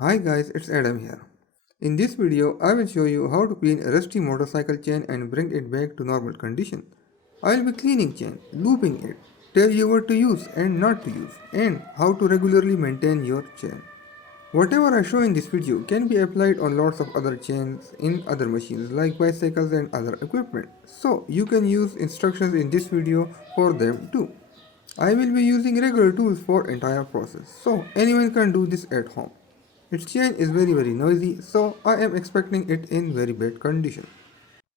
Hi guys, it's Adam here. In this video, I will show you how to clean a rusty motorcycle chain and bring it back to normal condition. I will be cleaning chain, looping it, tell you what to use and not to use, and how to regularly maintain your chain. Whatever I show in this video can be applied on lots of other chains in other machines like bicycles and other equipment. So you can use instructions in this video for them too. I will be using regular tools for entire process, so anyone can do this at home. Its chain is very noisy, so I am expecting it in very bad condition.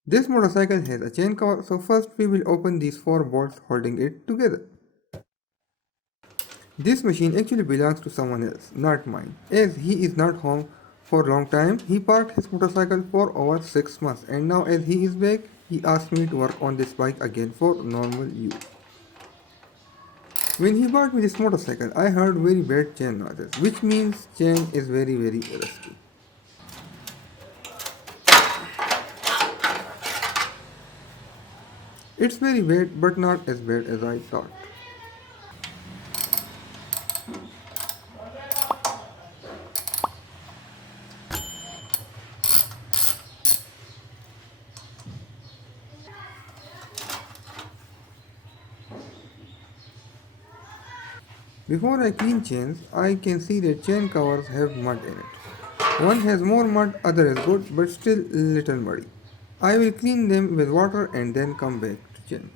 This motorcycle has a chain cover, so first we will open these 4 bolts holding it together. This machine actually belongs to someone else, not mine. As he is not home for a long time, he parked his motorcycle for over 6 months and now as he is back, he asked me to work on this bike again for normal use. When he bought me this motorcycle, I heard very bad chain noises, which means chain is very rusty. It's very bad, but not as bad as I thought. Before I clean chains, I can see that chain covers have mud in it. One has more mud, other is good, but still little muddy. I will clean them with water and then come back to chain.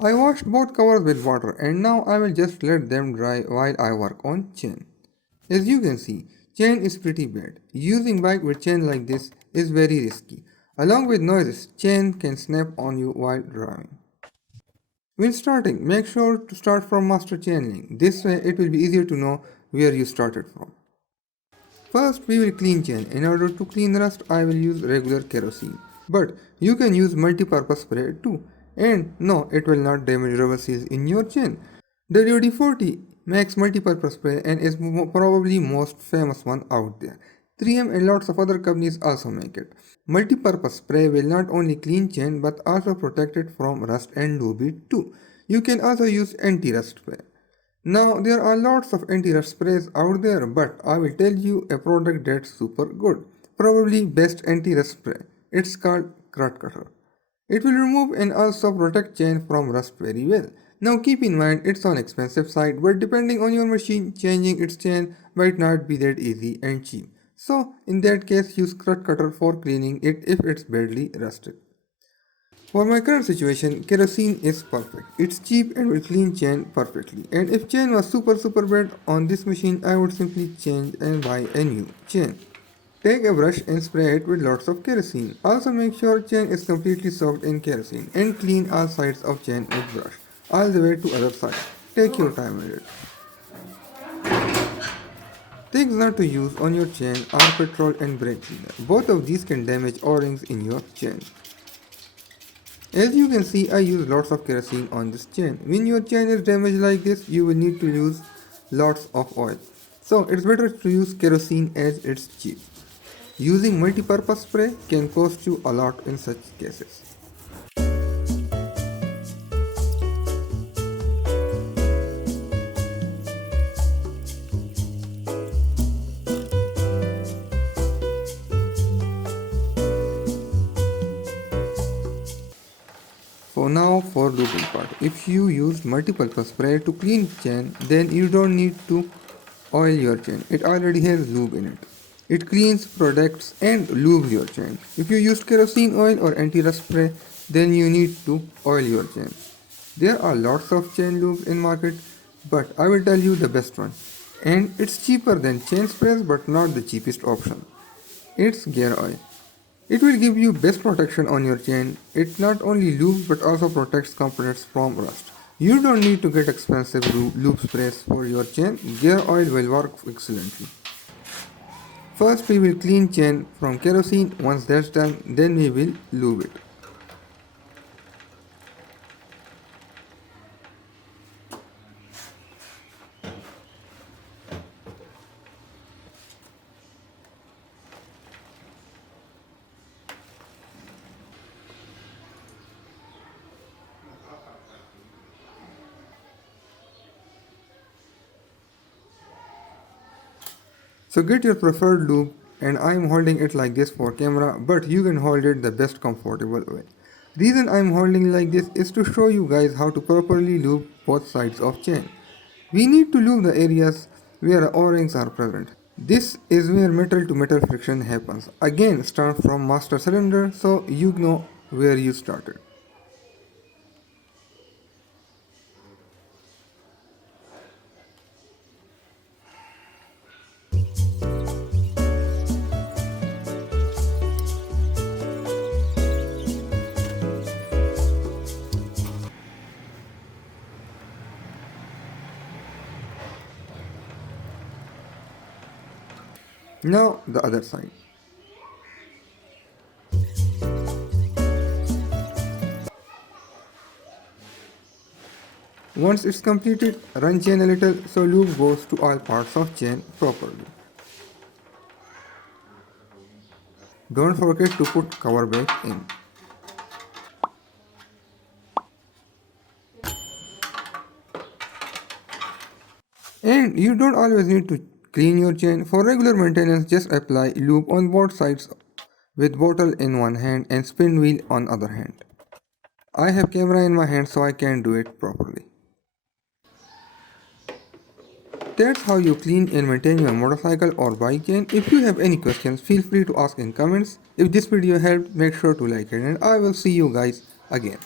I washed both covers with water and now I will just let them dry while I work on chain. As you can see, chain is pretty bad. Using bike with chain like this is very risky. Along with noises, chain can snap on you while driving. When starting, make sure to start from master chain link. This way it will be easier to know where you started from. First we will clean chain. In order to clean rust, I will use regular kerosene. But you can use multi-purpose spray too. And no, it will not damage rubber seals in your chain. WD-40 makes multi-purpose spray and is probably most famous one out there. 3M and lots of other companies also make it. Multi-purpose spray will not only clean chain but also protect it from rust and lube it too. You can also use anti-rust spray. Now there are lots of anti-rust sprays out there, but I will tell you a product that's super good. Probably best anti-rust spray. It's called Crud Cutter. It will remove and also protect chain from rust very well. Now keep in mind it's on expensive side, but depending on your machine, changing its chain might not be that easy and cheap. So in that case use Crud Cutter for cleaning it if it's badly rusted. For my current situation, kerosene is perfect. It's cheap and will clean chain perfectly. And if chain was super bad on this machine, I would simply change and buy a new chain. Take a brush and spray it with lots of kerosene. Also make sure chain is completely soaked in kerosene and clean all sides of chain with brush, all the way to other side. Take your time with it. Things not to use on your chain are petrol and brake cleaner. Both of these can damage O-rings in your chain. As you can see, I use lots of kerosene on this chain. When your chain is damaged like this, you will need to use lots of oil. So it's better to use kerosene as it's cheap. Using multi-purpose spray can cost you a lot in such cases. For lubing part. If you use multi-purpose spray to clean chain, then you don't need to oil your chain. It already has lube in it. It cleans, protects and lubes your chain. If you use kerosene oil or anti-rust spray, then you need to oil your chain. There are lots of chain lubes in market, but I will tell you the best one. And it's cheaper than chain sprays but not the cheapest option. It's gear oil. It will give you best protection on your chain. It not only lubes but also protects components from rust. You don't need to get expensive lube sprays for your chain. Gear oil will work excellently. First we will clean chain from kerosene. Once that's done, then we will lube it. So get your preferred lube, and I am holding it like this for camera, but you can hold it the best comfortable way. Reason I am holding like this is to show you guys how to properly lube both sides of chain. We need to lube the areas where O-rings are present. This is where metal to metal friction happens. Again, start from master cylinder so you know where you started. Now the other side. Once it's completed, run chain a little so lube goes to all parts of chain properly. Don't forget to put cover back in. And you don't always need to clean your chain. For regular maintenance, just apply lube on both sides with bottle in one hand and spin wheel on other hand. I have camera in my hand so I can do it properly. That's how you clean and maintain your motorcycle or bike chain. If you have any questions, feel free to ask in comments. If this video helped, make sure to like it and I will see you guys again.